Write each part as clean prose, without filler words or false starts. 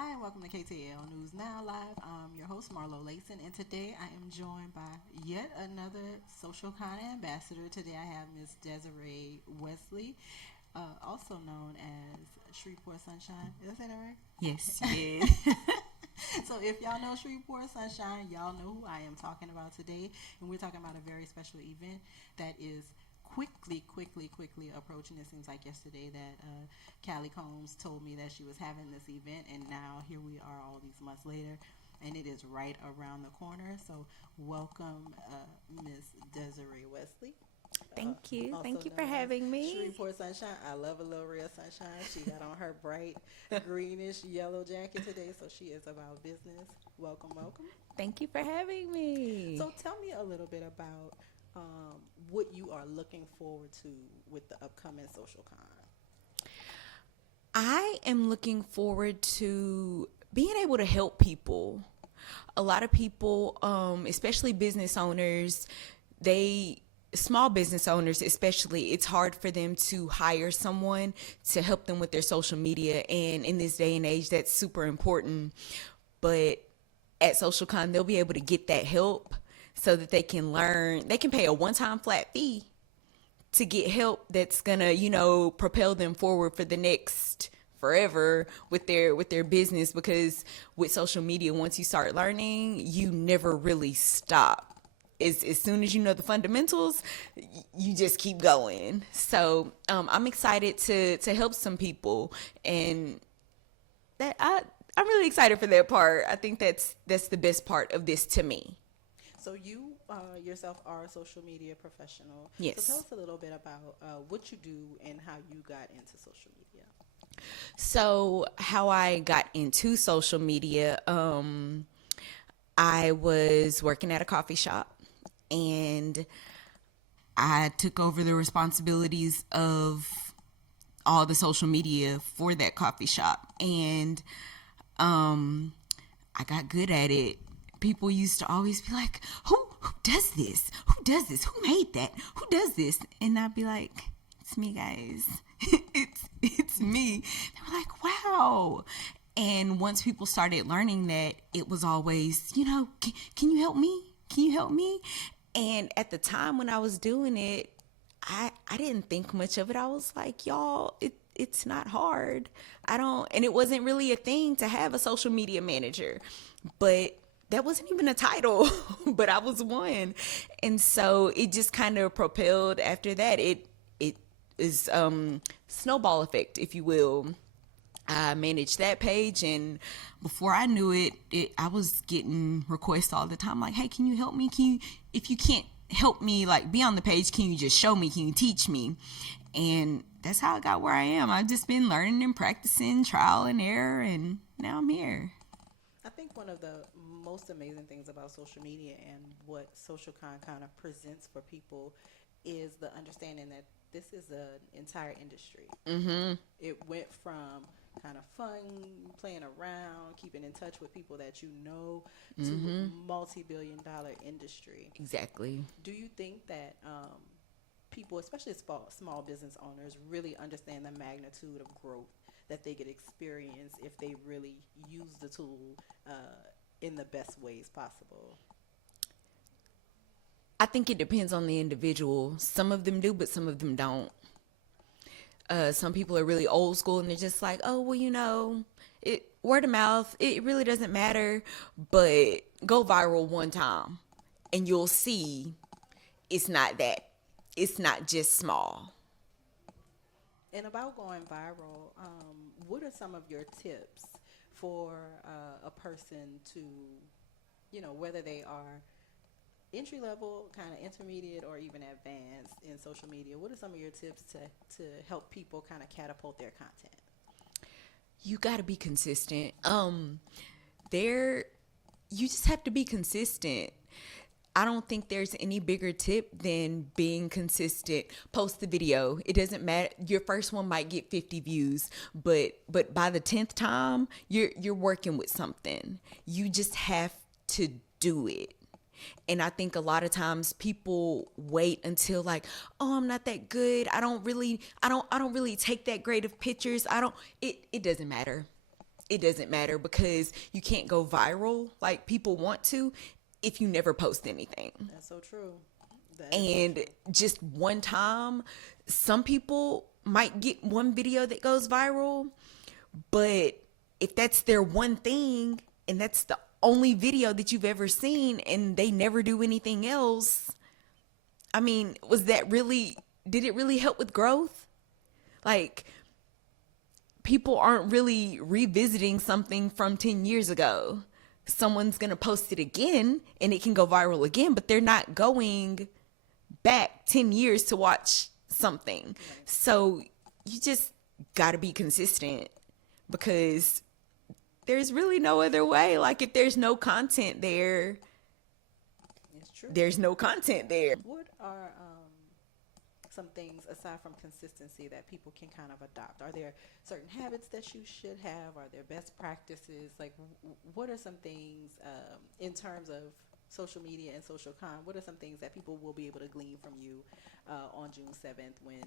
Hi, and welcome to KTL News Now Live. I'm your host, Marlo Layson, and today I am joined by yet another SocialCon ambassador. Today I have Miss Desiree Wesley, also known as Shreveport Sunshine. Did I say that right? Yes, you did. So if y'all know Shreveport Sunshine, y'all know who I am talking about today. And we're talking about a very special event that is quickly approaching. It seems like yesterday that Callie Combs told me that she was having this event, and now here we are all these months later, and it is right around the corner. So welcome, Miss Desiree Wesley. Thank you. Also Thank you for known as having me. Shreveport Sunshine. I love a little real sunshine. She got on her bright greenish yellow jacket today, so she is about business. Welcome. Thank you for having me. So tell me a little bit about what you are looking forward to with the upcoming SocialCon. I am looking forward to being able to help people. A lot of people, especially business owners, small business owners especially, it's hard for them to hire someone to help them with their social media, and in this day and age that's super important. But at SocialCon they'll be able to get that help so that they can learn. They can pay a one-time flat fee to get help that's gonna propel them forward for the next forever with their business, because with social media, once you start learning, you never really stop. As soon as you know the fundamentals, you just keep going. So I'm excited to help some people, and that I'm really excited for that part. I think that's the best part of this to me. So you yourself are a social media professional. Yes. So tell us a little bit about what you do and how you got into social media. So how I got into social media, I was working at a coffee shop, and I took over the responsibilities of all the social media for that coffee shop, and I got good at it. People used to always be like, who does this? Who does this? Who made that? Who does this? And I'd be like, it's me, guys. it's me. They were like, wow. And once people started learning that, it was always, can you help me? Can you help me? And at the time when I was doing it, I didn't think much of it. I was like, y'all, it's not hard. And it wasn't really a thing to have a social media manager, but that wasn't even a title, but I was one. And so it just kind of propelled after that. It is snowball effect, if you will. I managed that page, and before I knew it, I was getting requests all the time, like, hey, can you help me? If you can't help me, like, be on the page, can you just show me? Can you teach me? And that's how I got where I am. I've just been learning and practicing, trial and error, and now I'm here. I think one of the most amazing things about social media and what SocialCon kind of presents for people is the understanding that this is an entire industry. Mm-hmm. It went from kind of fun, playing around, keeping in touch with people that you know, to a multi-billion-dollar industry. Exactly. Do you think that people, especially small business owners, really understand the magnitude of growth that they could experience if they really use the tool in the best ways possible? I think it depends on the individual. Some of them do, but some of them don't. Some people are really old school, and they're just like, oh, well, word of mouth, it really doesn't matter, but go viral one time and you'll see it's not just small. And about going viral, what are some of your tips for a person to, whether they are entry level, kind of intermediate, or even advanced in social media? What are some of your tips to help people kind of catapult their content? You got to be consistent. You just have to be consistent. I don't think there's any bigger tip than being consistent. Post the video. It doesn't matter. Your first one might get 50 views, but by the 10th time, you're working with something. You just have to do it. And I think a lot of times people wait until, like, oh, I'm not that good. I don't really take that great of pictures. It doesn't matter. it doesn't matter because you can't go viral like people want to if you never post anything. That's so true. And just one time, some people might get one video that goes viral, but if that's their one thing and that's the only video that you've ever seen and they never do anything else, I mean, did it really help with growth? Like, people aren't really revisiting something from 10 years ago. Someone's going to post it again and it can go viral again, but they're not going back 10 years to watch something. So you just got to be consistent because there's really no other way. Like, if there's no content there, it's true. There's no content there. What are some things aside from consistency that people can kind of adopt? Are there certain habits that you should have? Are there best practices? Like, what are some things in terms of social media and SocialCon? What are some things that people will be able to glean from you on June 7th when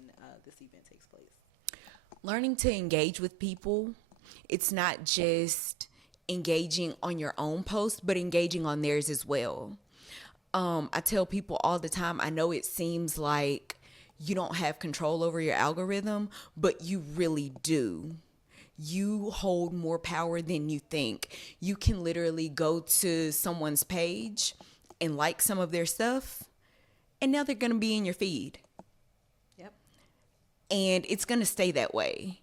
this event takes place? Learning to engage with people. It's not just engaging on your own post, but engaging on theirs as well. I tell people all the time, I know it seems like you don't have control over your algorithm, but you really do. You hold more power than you think. You can literally go to someone's page and like some of their stuff, and now they're going to be in your feed. Yep. And it's going to stay that way.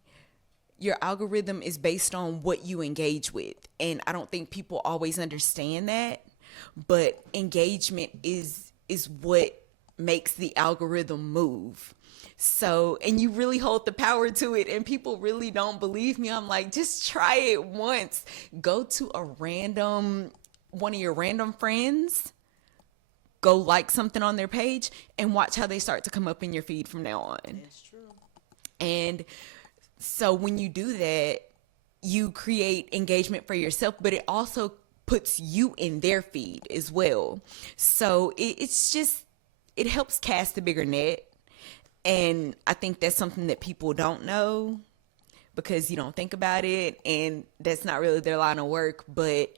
Your algorithm is based on what you engage with. And I don't think people always understand that, but engagement is what makes the algorithm move. So, and you really hold the power to it, and people really don't believe me. I'm like, just try it once. Go to one of your random friends, go like something on their page, and watch how they start to come up in your feed from now on. It's true. And so when you do that, you create engagement for yourself, but it also puts you in their feed as well. So it helps cast a bigger net. And I think that's something that people don't know because you don't think about it, and that's not really their line of work. But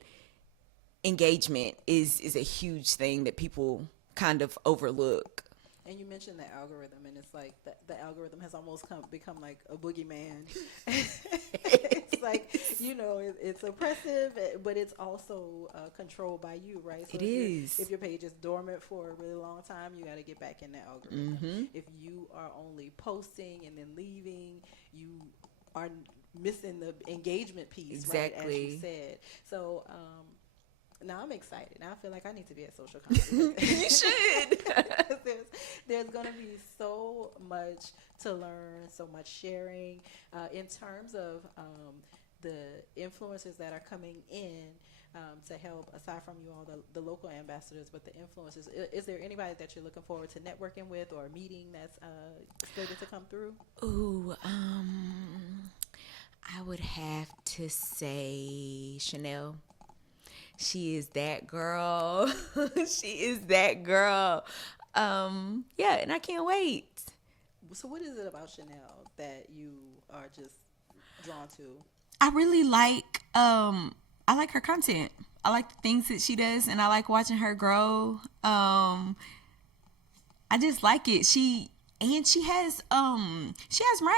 engagement is a huge thing that people kind of overlook. And you mentioned the algorithm, and it's like the algorithm has almost become like a boogeyman. It's like, it's oppressive, but it's also controlled by you, right? So if your page is dormant for a really long time, you got to get back in the algorithm. Mm-hmm. If you are only posting and then leaving, you are missing the engagement piece, exactly. Right, as you said. So, now I'm excited. Now I feel like I need to be at SocialCon. You should. There's going to be so much to learn, so much sharing in terms of the influencers that are coming in to help, aside from you all, the local ambassadors, but the influencers. Is there anybody that you're looking forward to networking with or a meeting that's slated to come through? Ooh, I would have to say Chanel. She is that girl. She is that girl. Yeah, and I can't wait. So what is it about Chanel that you are just drawn to? I really like I like her content. I like the things that she does, and I like watching her grow. I just like it. She has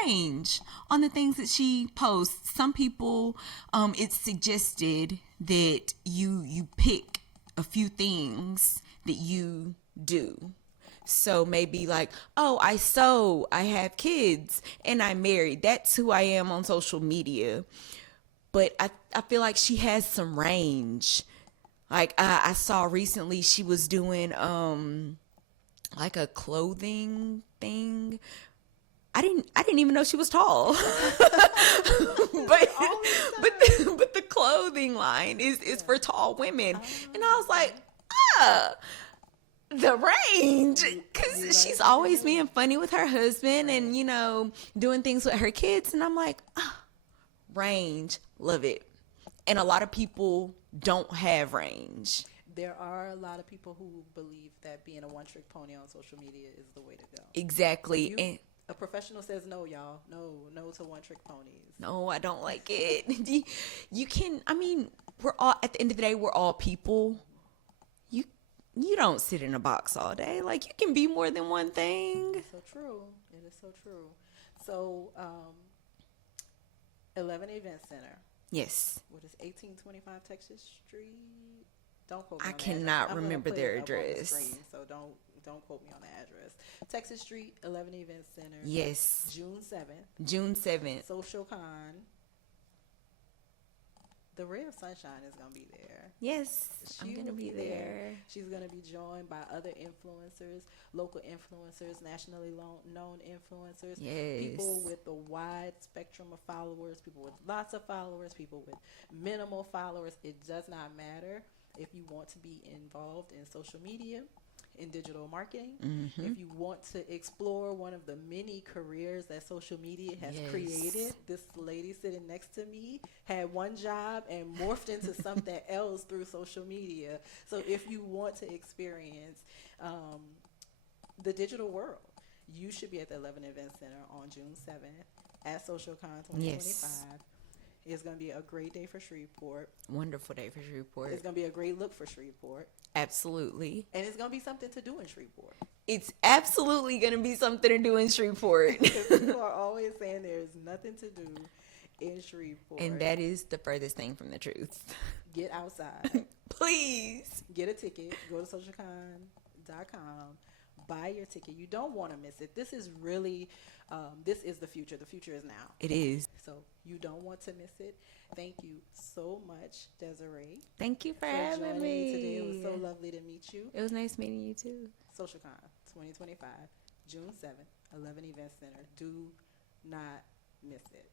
range on the things that she posts. Some people, it's suggested that you pick a few things that you do. So maybe like, oh, I sew, I have kids, and I'm married. That's who I am on social media. But I feel like she has some range. Like I saw recently she was doing like a clothing thing. I didn't even know she was tall. but the clothing line is for tall women. And I was like, the range, because she's always being funny with her husband and doing things with her kids, and I'm like, range, love it. And a lot of people don't have range. There are a lot of people who believe that being a one-trick pony on social media is the way to go. Exactly. A professional says no, y'all. No to one trick ponies. No, I don't like it. You can, I mean, we're all, at the end of the day, we're all people. You don't sit in a box all day. Like, you can be more than one thing. So true. It is so true. So, 11 Event Center. Yes. What is 1825 Texas Street? Don't quote me I on the cannot address. remember their I'm gonna put it up on the address. screen, so don't quote me on the address. Texas Street, 11 Event Center. Yes. June 7th. June 7th. SocialCon. The Ray of Sunshine is gonna be there. Yes, She I'm going to will be there. She's going to be joined by other influencers, local influencers, nationally known influencers, Yes. people with a wide spectrum of followers, people with lots of followers, people with minimal followers. It does not matter if you want to be involved in social media, in digital marketing, if you want to explore one of the many careers that social media has Yes. created. This lady sitting next to me had one job and morphed into something else through social media. So if you want to experience the digital world, you should be at the 11 Event Center on June 7th at SocialCon 2025. Yes. It's going to be a great day for Shreveport. Wonderful day for Shreveport. It's going to be a great look for Shreveport. Absolutely. And it's going to be something to do in Shreveport. It's absolutely going to be something to do in Shreveport. People are always saying there's nothing to do in Shreveport. And that is the furthest thing from the truth. Get outside. Please. Get a ticket. Go to socialcon.com. Buy your ticket. You don't want to miss it. This is really, this is the future. The future is now. It is. So you don't want to miss it. Thank you so much, Desiree, Thank you for joining having me me. today. It was so lovely to meet you. It was nice meeting you too. SocialCon 2025, June 7th, 11 Event Center. Do not miss it.